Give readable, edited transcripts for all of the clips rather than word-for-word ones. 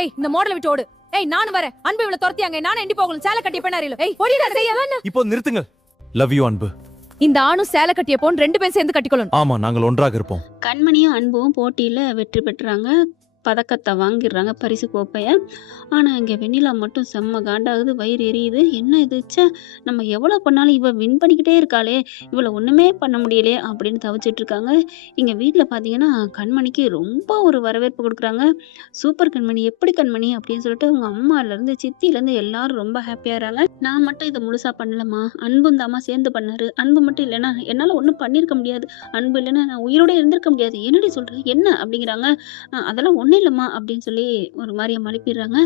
ஏய் இந்த மாடலை விட்டு ஓடு. ஏய் நானும் வரேன். அன்பு இவள துரத்தியாங்க. நானும் எண்டி போகணும். சேலை கட்டிய பெண்ணாரில. ஏய் ஓடிடா செய்ய வேணாம். இப்போ நிறுத்துங்க. லவ் யூ அன்பு. இந்த ஆணும் சேலை கட்டிய பொண்ணு ரெண்டு பேரும் சேர்ந்து கட்டிக்கொள்ளணும். ஆமா, நாங்கள் ஒன்றாக இருப்போம். கண்மணியும் அன்பும் போட்டியில் வெற்றி பெற்றுறாங்க. பதக்கத்தை வாங்கிடுறாங்க, பரிசு கோப்பைய. ஆனால் இங்கே வெண்ணிலா மட்டும் செம்ம காண்டாகுது, வயிறு எரியுது. என்ன இது, ச்சே நம்ம எவ்வளோ பண்ணாலும் இவள் வின் பண்ணிக்கிட்டே இருக்காளே, இவளை ஒன்றுமே பண்ண முடியலையே அப்படின்னு தவிச்சிட்டு இருக்காங்க. இங்கே வீட்டில் பார்த்தீங்கன்னா கண்மணிக்கு ரொம்ப ஒரு வரவேற்பு கொடுக்குறாங்க. சூப்பர் கண்மணி, எப்படி கண்மணி அப்படின்னு சொல்லிட்டு அவங்க அம்மாலேருந்து சித்திலேருந்து எல்லாரும் ரொம்ப ஹாப்பியாகிறாங்க. நான் மட்டும் இதை முழுசாக பண்ணலம்மா, அன்பும் தாம்மா சேர்ந்து பண்ணாரு. அன்பு மட்டும் இல்லைன்னா என்னால் ஒன்றும் பண்ணியிருக்க முடியாது. அன்பு இல்லைன்னா நான் உயிரோட இருந்திருக்க முடியாது. என்னடி சொல்கிறேன் என்ன அப்படிங்கிறாங்க. அதெல்லாம் ஒன்றும் இல்லைம்மா அப்படின்னு சொல்லி ஒரு மாதிரியை மழுப்பிடுறாங்க.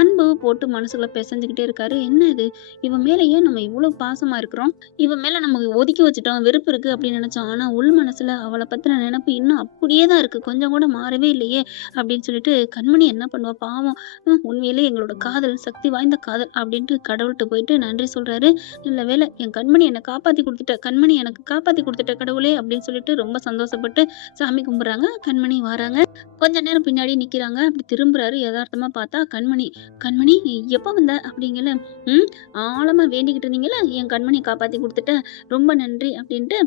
அன்பு போட்டு மனசுக்குள்ள பிசைஞ்சுக்கிட்டே இருக்காரு. என்ன இது, இவன் மேலே ஏன் நம்ம இவ்வளோ பாசமாக இருக்கிறோம், இவன் மேலே நம்ம ஒதுக்கி வச்சுட்டோம், வெறுப்பு இருக்குது அப்படின்னு நினச்சோம். ஆனால் உள் மனசில் அவளை பற்றின நினைப்பு இன்னும் அப்படியே தான் இருக்குது, கொஞ்சம் கூட மாறவே இல்லையே அப்படின்னு சொல்லிட்டு கண்மணி என்ன பண்ணுவா பாவம். உண்மையிலே எங்களோட காதல் சக்தி வாய்ந்த காதல் அப்படின்ட்டு கடவுள்கிட்ட போயிட்டு நன்றி சொல்கிறாரு. நல்ல வேளை என் கண்மணி என்னை காப்பாற்றி கொடுத்துட்ட, கண்மணி எனக்கு காப்பாற்றி கொடுத்துட்ட கடவுளே அப்படின்னு சொல்லிட்டு ரொம்ப சந்தோஷப்பட்டு சாமி கும்பிட்றாங்க. கண்மணி வராங்க. கொஞ்ச நேரம் பின்னாடி நிக்கிறாங்க. அப்படி திரும்புறாரு. யதார்த்தமா பார்த்தா கண்மணி. கண்மணி எப்ப வந்த அப்படிங்கல. ஆழமா வேண்டிக்கிட்டு இருந்தீங்களா, என் கண்மணியை காப்பாத்தி கொடுத்துட்டேன், ரொம்ப நன்றி அப்படின்ட்டு.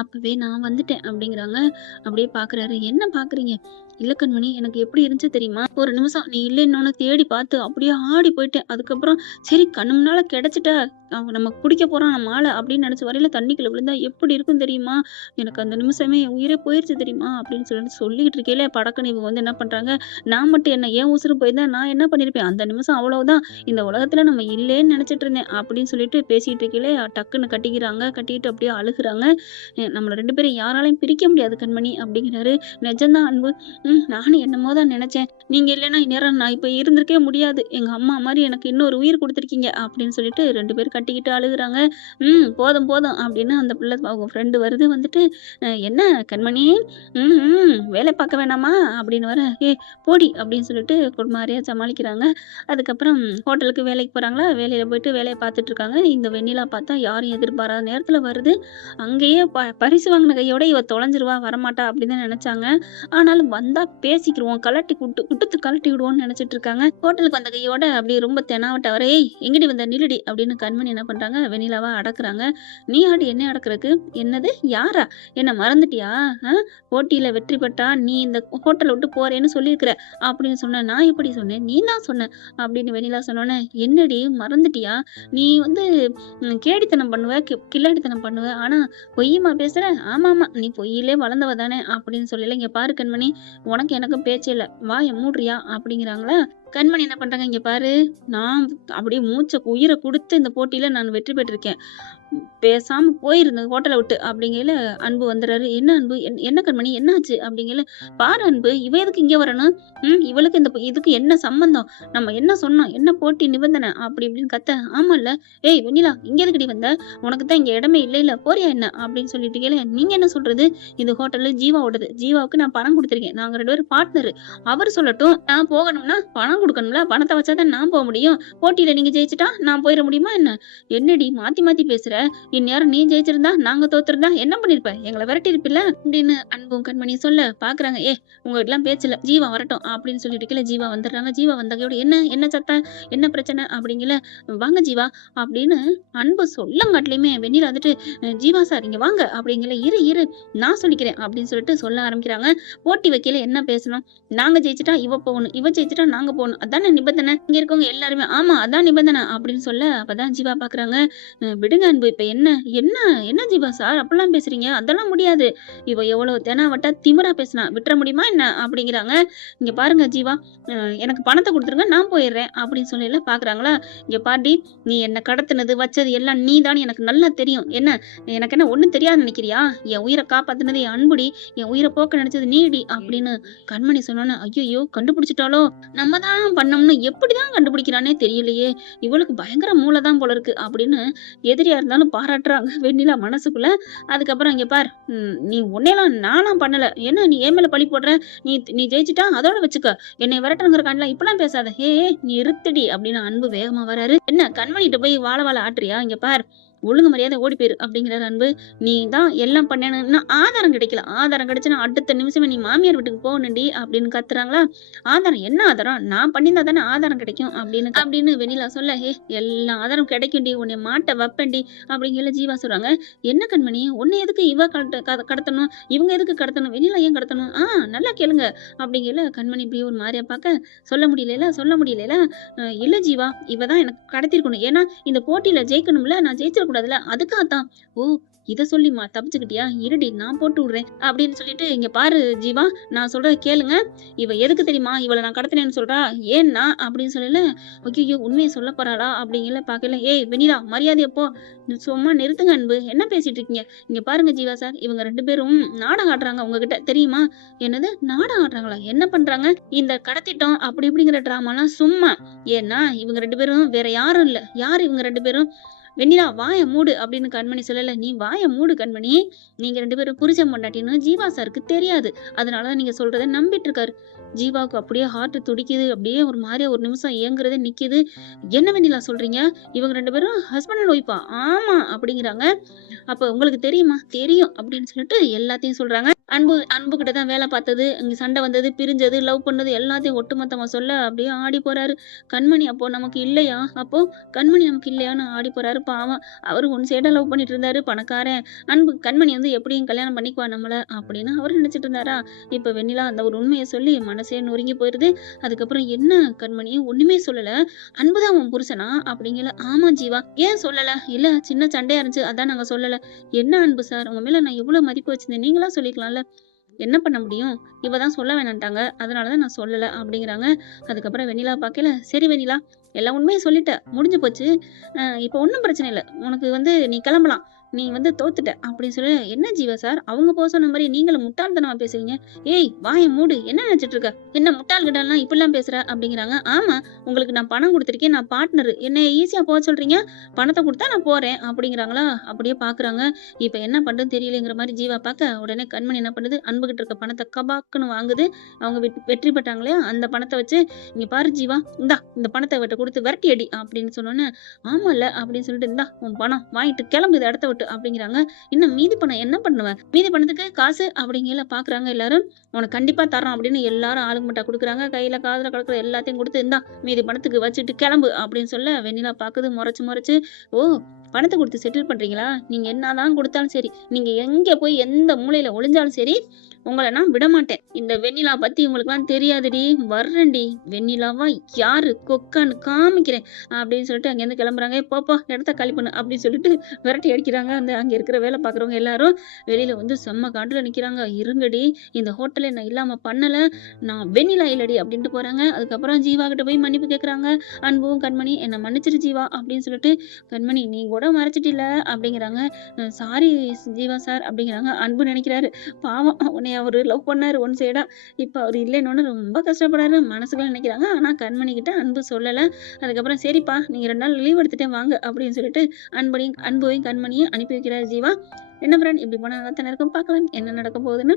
அப்பவே நான் வந்துட்டேன் அப்படிங்கிறாங்க. அப்படியே பாக்குறாரு. என்ன பாக்குறீங்க? இல்ல கண்மணி, எனக்கு எப்படி இருந்துச்சு தெரியுமா, ஒரு நிமிஷம் நீ இல்லைன்னு தேடி பார்த்து அப்படியே ஆடி போயிட்டேன். அதுக்கப்புறம் சரி கண்ணு முன்னால கிடைச்சிட்ட, அவன் நம்ம பிடிக்க போறான் நம்ம ஆளை அப்படின்னு நினைச்ச வரையில தண்ணிக்குள்ள விழுந்தா எப்படி இருக்கும் தெரியுமா, எனக்கு அந்த நிமிஷமே என் உயிரே போயிருச்சு தெரியுமா அப்படின்னு சொல்லிட்டு இருக்கேல. படக்குன்னு இவங்க என்ன பண்றாங்க, நான் மட்டும் என்ன ஏன் உசுறு போயிருந்தா நான் என்ன பண்ணிருப்பேன், அந்த நிமிஷம் அவ்வளவுதான், இந்த உலகத்துல நம்ம இல்லேன்னு நினைச்சிட்டு இருந்தேன் அப்படின்னு சொல்லிட்டு பேசிட்டு இருக்கேல. டக்குன்னு கட்டிக்கிறாங்க. கட்டிக்கிட்டு அப்படியே அழுகுறாங்க. நம்மள ரெண்டு பேரும் யாராலையும் பிரிக்க முடியாது கண்மணி அப்படிங்கிறாரு. நிஜம்தான் அன்பு, நானும் என்னமோ தான் நினைச்சேன், நீங்க இல்லைன்னா இந்நேரம் நான் இப்ப இருந்திருக்கே முடியாது, எங்க அம்மா மாதிரி எனக்கு இன்னொரு உயிர் கொடுத்துருக்கீங்க அப்படின்னு சொல்லிட்டு ரெண்டு பேரும் கட்டிக்கிட்டு அழுகுறாங்க. போதும் போதும் அப்படின்னு அந்த பிள்ளை அவங்க ஃப்ரெண்டு வருது. வந்துட்டு என்ன கண்மணி, வேலை பார்க்க வேணாமா அப்படின்னு வர, போடி அப்படின்னு சொல்லிட்டு ஒரு மாதிரியா சமாளிக்கிறாங்க. அதுக்கப்புறம் ஹோட்டலுக்கு வேலைக்கு போறாங்களா, வேலையில போயிட்டு வேலையை பார்த்துட்டு இருக்காங்க. இந்த வெண்ணிலா பார்த்தா யாரும் எதிர்பாராத நேரத்துல வருது. அங்கேயே பரிசு வாங்கின கையோட இவ தொலைஞ்சிருவா, வரமாட்டா அப்படின்னு தான் நினைச்சாங்க. ஆனாலும் வந்தா பேசிக்கிடுவோம், விட்டுத்து கலட்டி விடுவோம்னு நினைச்சிட்டு இருக்காங்க. ஹோட்டலுக்கு வந்த கையோட அப்படியே ரொம்ப தெனாவட்ட வர, எங்கடி வந்த நிலுடி அப்படின்னு கண்மணி என்ன பண்றாங்க, வெண்ணிலாவா அடக்குறாங்க. நீ ஆடி என்ன அடக்குறதுக்கு, என்னது யாரா, என்ன மறந்துட்டியா, போட்டியில வெற்றி பெற்றா நீ இந்த ஹோட்டலை விட்டு போறேன்னு சொல்லியிருக்கிற அப்படின்னு சொன்ன. நான் எப்படி சொன்னேன், நீ தான் சொன்ன அப்படின்னு வெண்ணிலா சொன்னோன்னே, என்னடி மறந்துட்டியா, நீ கேடித்தனம் பண்ணுவ, கில்லாடித்தனம் பண்ணுவ, ஆனா பொய்யுமா பேசுற, ஆமா ஆமா நீ பொய்யிலே வளர்ந்தவ தானே அப்படின்னு சொல்லல. இங்க பாரு கண்மணி, உனக்கு எனக்கும் பேச்சே இல்லை, வாய மூடுறியா அப்படிங்கிறாங்களா. கண்மணி என்ன பண்றாங்க, இங்க பாரு நான் அப்படியே உயிரை கொடுத்து இந்த போட்டியில நான் வெற்றி பெற்றிருக்கேன், பேசாம போயிருந்த ஹோட்டலை விட்டு அப்படிங்கல. அன்பு வந்துடுறாரு. என்ன அன்பு, என்ன கண்மணி என்னாச்சு அப்படிங்கல. பாரு அன்பு, இவ எதுக்கு இங்க வரணும், இவளுக்கு இதுக்கு என்ன சம்பந்தம், நம்ம என்ன சொன்னோம், என்ன போட்டி நிபந்தனை அப்படி இப்படின்னு கத்த. ஆமா இல்ல, ஏய் வெண்ணிலா இங்க எதுக்கடி வந்த, உனக்கு தான் இங்க இடமே இல்லை இல்ல, போறியா என்ன அப்படின்னு சொல்லிட்டு கேளு. நீங்க என்ன சொல்றது, இந்த ஹோட்டல்ல ஜீவாவோடது, ஜீவாவுக்கு நான் பணம் கொடுத்துருக்கேன், நாங்க ரெண்டு பேரும் பார்ட்னரு, அவர் சொல்லட்டும், நான் போகணும்னா பணம் கொடுக்கணும்ல, பணத்தை வச்சாதான் நான் போக முடியும், போட்டியில நீங்க ஜெயிச்சுட்டா நான் போயிட முடியுமா என்ன, என்னடி மாத்தி மாத்தி பேசுற, இந்நேரம் நீ ஜெயிச்சிருந்தா நாங்க தோத்துருந்தா என்ன பண்ணிருப்ப, எங்களை விரட்டி இருப்பில்ல அப்படின்னு அன்பும் கண்மணி சொல்ல பாக்குறாங்க. உங்க எல்லாம் பேச்சுல ஜீவா வரட்டும் அப்படின்னு சொல்லிட்டு ஜீவா வந்துடுறாங்க. ஜீவா வந்தகையோட என்ன சத்தம், என்ன பிரச்சனை அப்படிங்கல. வாங்க ஜீவா அப்படின்னு அன்பு சொல்லங்காட்டிலுமே வெண்ணிலா வந்துட்டு, ஜீவா சார் இங்க வாங்க அப்படிங்கல. இரு நான் சொல்லிக்கிறேன் அப்படின்னு சொல்லிட்டு சொல்ல ஆரம்பிக்கிறாங்க. போட்டி வைக்கல என்ன பேசணும், நாங்க ஜெயிச்சுட்டா இவ போகணும், இவ ஜெயிச்சுட்டா நாங்க போகணும், அதான நிபந்தனை, இங்க இருக்கவங்க எல்லாருமே ஆமா அதான் நிபந்தனை அப்படின்னு சொல்ல. அப்பதான் ஜீவா பாக்குறாங்க. விடுங்க அன்பு, இப்ப என்ன என்ன என்ன ஜீவா சார் அப்படிலாம் பேசுறீங்க, அதெல்லாம் முடியாது, இவ எவ்வளவு தெனாவட்டா திமிரா பேசினா விட்டுற முடியுமா என்ன அப்படிங்கிறாங்க. இங்க பாருங்க ஜீவா, எனக்கு பணத்தை கொடுத்துருங்க நான் போயிடுறேன் அப்படின்னு சொல்லல. பாக்குறாங்களா, இங்க பாட்டி நீ என்ன கடத்தினது வச்சது எல்லாம் நீ தான், எனக்கு நல்லா தெரியும், என்ன எனக்கு என்ன ஒண்ணும் தெரியாது நினைக்கிறியா, என் உயிரை காப்பாத்தினது என் அன்புடி, என் உயிரை போக்க நினைச்சது நீடி அப்படின்னு கண்மணி சொன்னோன்னு, ஐயோ கண்டுபிடிச்சிட்டாலோ, நம்ம தான் பண்ணோம்னு எப்படிதான் கண்டுபிடிக்கிறானே தெரியலையே, இவளுக்கு பயங்கர மூளைதான் போல இருக்கு அப்படின்னு எதிரியா இருந்தாலும் பாராட்டுறாங்க வெண்ணிலா மனசுக்குள்ள. அதுக்கப்புறம் இங்க பார், நீ உன்னையெல்லாம் நானா பண்ணல, என்ன நீ ஏன் மேல பழி போடுற, நீ ஜெயிச்சுட்டா அதோட வச்சுக்க, என்னை விரட்டணுங்கிற காண்டலாம் இப்பெல்லாம் பேசாத, நீ இருத்துடி அப்படின்னு அன்பு வேகமா வராரு. என்ன கண்மணிட்டு போய் வாழ ஆட்டுறியா, இங்க பார் ஒழுங்கு மரியாதை ஓடி போயிரு அப்படிங்கிறாரு அன்பு. நீ தான் எல்லாம் பண்ணேன்னு ஆதாரம் கிடைக்கல, ஆதாரம் கிடைச்சுன்னா அடுத்த நிமிஷமே நீ மாமியார் வீட்டுக்கு போகணுண்டி அப்படின்னு கத்துறாங்களா. ஆதாரம் என்ன ஆதாரம், நான் பண்ணியிருந்தா தானே ஆதாரம் கிடைக்கும் அப்படின்னு வெண்ணிலா சொல்ல, எல்லா ஆதாரம் கிடைக்கும்டி, உன்னை மாட்ட வைப்பேன்டி அப்படிங்கிற ஜீவா சொல்றாங்க. என்ன கண்மணி, உன்னை எதுக்கு இவ கடத்தணும், இவங்க எதுக்கு கடத்தணும், வெண்ணிலா ஏன் கடத்தணும், நல்லா கேளுங்க அப்படிங்கிற கண்மணி இப்படி ஒரு மாதிரியா பார்க்க, சொல்ல முடியல இல்ல ஜீவா, இவ தான் எனக்கு கடத்திருக்கணும், ஏன்னா இந்த போட்டியில ஜெயிக்கணும்ல, நான் ஜெயிச்சிடக்கூடாதுல, அதுக்காகத்தான். ஓ, இத சொல்லிமா தப்பிச்சுக்கிட்டியா, இருடி நான் போட்டு விடுறேன் அப்படின்னு சொல்லிட்டு, இங்க பாரு ஜீவா, நான் சொல்றத கேளுங்க, இவ எதுக்கு தெரியுமா இவளை நான் கடத்தினேன்னு சொல்றா, ஏன்னா அப்படின்னு சொல்லல. ஐயோ, உண்மையை சொல்ல போறாளா அப்படிங்கல பாக்கல. ஏய் வெண்ணிலா, மரியாதையை போ, சும்மா நிறுத்துங்க அன்பு, என்ன பேசிட்டு இருக்கீங்க, இங்க பாருங்க ஜீவா சார், இவங்க 2 பேரும் நாடகம் ஆடுறாங்க உங்ககிட்ட, தெரியுமா. என்னது நாடகம் ஆடுறாங்களா, என்ன பண்றாங்க, இந்த கடத்திட்டோம் அப்படி இப்படிங்கிற டிராமாலாம் சும்மா, ஏன்னா இவங்க 2 பேரும் வேற யாரும் இல்ல. யாரு இவங்க 2 பேரும், வெண்ணிலா வாய மூடு அப்படின்னு கண்மணி சொல்லல. நீ வாய மூடு கண்மணி, நீங்க 2 பேரும் புருஷன் பொண்டாட்டின்னு ஜீவா சாருக்கு தெரியாது, அதனாலதான் நீங்க சொல்றத நம்பிட்டு இருக்காரு. ஜீவாவுக்கு அப்படியே ஹார்ட் துடிக்குது, அப்படியே ஒரு மாதிரியா ஒரு நிமிஷம் ஏங்குறதே நிக்குது. என்ன வெண்ணிலா சொல்றீங்க, இவங்க 2 பேரும் ஹஸ்பண்ட் அண்ட் ஒய்ஃபா, ஆமா அப்படிங்கிறாங்க. அப்ப உங்களுக்கு தெரியுமா, தெரியும் அப்படின்னு சொல்லிட்டு எல்லாத்தையும் சொல்றாங்க. அன்பு கிட்ட தான் வேலை பார்த்தது, இங்க சண்டை வந்தது, பிரிஞ்சது, லவ் பண்ணது எல்லாத்தையும் ஒட்டுமொத்தமா சொல்ல அப்படியே ஆடி போறாரு. கண்மணி அப்போ நமக்கு இல்லையா, கண்மணி ஆடி போறாரு. பாவம், அவரு ஒன் சைடா லவ் பண்ணிட்டு இருந்தாரு பணக்காரன். கண்மணி வந்து எப்படியும் கல்யாணம் பண்ணிக்குவா நம்மள அப்படின்னு அவர் நினைச்சிட்டு இருந்தாரா. இப்ப வெண்ணிலா அந்த ஒரு உண்மையை சொல்லி மனசே நொறுங்கி போயிருது. அதுக்கப்புறம் என்ன கண்மணி ஒண்ணுமே சொல்லல, அன்புதான் உன் புருஷனா அப்படிங்கல. ஆமா ஜீவா, ஏன் சொல்லல, இல்ல சின்ன சண்டையா இருந்துச்சு அதான் நாங்க சொல்லல. என்ன அன்பு சார், உங்க மேல நான் எவ்வளவு மதிப்பு வச்சிருந்தேன், நீங்களா சொல்லிக்கலாம்ல, என்ன பண்ண முடியும், இவதான் சொல்ல வேணான்ட்டாங்க, அதனாலதான் நான் சொல்லல அப்படிங்கிறாங்க. அதுக்கப்புறம் வெண்ணிலா பார்க்கல, சரி வெண்ணிலா, எல்லா உண்மையும் சொல்லிட்ட, முடிஞ்சு போச்சு, இப்ப ஒன்றும் பிரச்சனை இல்லை, உனக்கு வந்து நீ கிளம்பலாம், நீ வந்து தோத்துட்ட அப்படின்னு சொல்லி. என்ன ஜீவா சார், அவங்க போக சொன்ன மாதிரி நீங்களும் முட்டாள்தனமா பேசுறீங்க, ஏய் வாய மூடு, என்ன நினைச்சிட்டு இருக்க, என்ன முட்டாள் கிட்டாலாம் இப்படிலாம் பேசுற அப்படிங்கிறாங்க. ஆமா, உங்களுக்கு நான் பணம் கொடுத்துருக்கேன், நான் பார்ட்னர், என்ன ஈஸியா போக சொல்றீங்க, பணத்தை கொடுத்தா நான் போறேன் அப்படிங்கிறாங்களா. அப்படியே பாக்குறாங்க. இப்ப என்ன பண்றது தெரியலங்கிற மாதிரி ஜீவா பார்க்க, உடனே கண்மணி என்ன பண்ணுது, அன்புகிட்ட இருக்க பணத்தை கபாக்குன்னு வாங்குது. அவங்க வெற்றி பெற்றாங்க இல்லையா, அந்த பணத்தை வச்சு, இங்க பாரு ஜீவா, இந்த பணத்தை விட்ட கொடுத்து விரட்டி அடி அப்படின்னு சொன்னோன்னு, ஆமா இல்ல அப்படின்னு சொல்லிட்டு, இந்தா உன் பணம் வாங்கிட்டு கிளம்புது இடத்த விட்டு அப்படிங்கிறாங்க. இன்னும் மீதி பணம் என்ன பண்ணுவேன், மீதி பணத்துக்கு காசு அப்படிங்கிற பாக்குறாங்க எல்லாரும். உனக்கு கண்டிப்பா தரோம் அப்படின்னு எல்லாரும் ஆளுக்கு மட்டும் கொடுக்குறாங்க. கையில காதுல கலக்குற எல்லாத்தையும் கொடுத்து, இந்தா மீதி பணத்துக்கு வச்சுட்டு கிளம்பு அப்படின்னு சொல்ல, வெண்ணிலா பாக்குது முறைச்சு, ஓ பணத்தை கொடுத்து செட்டில் பண்றீங்களா, நீங்க என்னதான் கொடுத்தாலும் சரி, நீங்க எங்க போய் எந்த மூலையில ஒளிஞ்சாலும் சரி, உங்களை நான் விட மாட்டேன், இந்த வெண்ணிலா பத்தி உங்களுக்கு எல்லாம் தெரியாதுடி, வர்றேன்டி, வெண்ணிலாவா யாரு கொக்கான்னு காமிக்கிறேன் அப்படின்னு சொல்லிட்டு அங்கேருந்து கிளம்புறாங்க. போப்போ இடத்த காலி பண்ணு அப்படின்னு சொல்லிட்டு விரட்டி அடிக்கிறாங்க. அங்க இருக்கிற வேலை பாக்குறவங்க எல்லாரும் வெளியில வந்து செம்ம காட்டுல நிக்கிறாங்க. இருங்கடி, இந்த ஹோட்டல்ல நான் இல்லாம பண்ணல, நான் வெண்ணிலா இல்லடி அப்படின்ட்டு போறாங்க. அதுக்கப்புறம் ஜீவா கிட்ட போய் மன்னிப்பு கேட்கறாங்க. அன்பும் கண்மணி, என்ன மன்னிச்சிரு ஜீவா அப்படின்னு சொல்லிட்டு, கண்மணி நீ கூட மறைச்சிட்டில அப்படிங்கிறாங்க. சாரி ஜீவா சார் அப்படிங்கிறாங்க. அன்பு நினைக்கிறாரு, பாவம் உன்னை அவரு லவ் பண்ணாரு ஒன் சைடா, இப்ப அவரு இல்லைன்னு ரொம்ப கஷ்டப்படுறாரு மனசுக்குள்ள நினைக்கிறாங்க. ஆனா கண்மணி கிட்ட அன்பு சொல்லல. அதுக்கப்புறம் சரிப்பா, நீங்க 2 நாள் லீவ் எடுத்துட்டே வாங்க அப்படின்னு சொல்லிட்டு அன்பையும் கண்மணியும் அனுப்பி வைக்கிறாரு ஜீவா. என்ன ஃப்ரெண்ட், இப்படி போனா நல்லா இருக்கும், பார்க்கலாம் என்ன நடக்க போகுதுன்னு.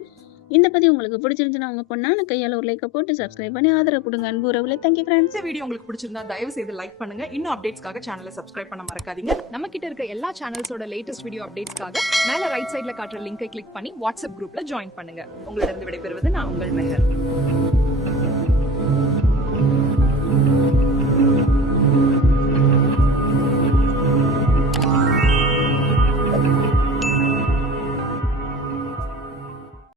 இந்த பதிவு உங்களுக்கு பிடிச்சிருந்துச்சுன்னா உங்க பொண்ணான கையால ஒரு லைக்கை போட்டு சப்ஸ்கிரைப் பண்ணி ஆதரவு கொடுங்க அன்பு உறவுல. Thank you friends. இந்த வீடியோ உங்களுக்கு பிடிச்சிருந்தா தயவு செய்து லைக் பண்ணுங்க. இன்னும் அப்டேட்ஸ்க்காக சேனலை சப்ஸ்கிரைப் பண்ண மறக்காதீங்க. நம்ம கிட்ட இருக்க எல்லா சேனல்ஸோட லேட்டஸ்ட் வீடியோ அப்டேட்ஸ்க்காக மேல ரைட் சைடுல காட்டுற லிங்கை கிளிக் பண்ணி வாட்ஸ்அப் குரூப்ல ஜாயின் பண்ணுங்க. உங்களிடம் விடைபெறுவது நான் உங்கள் மெஹர்.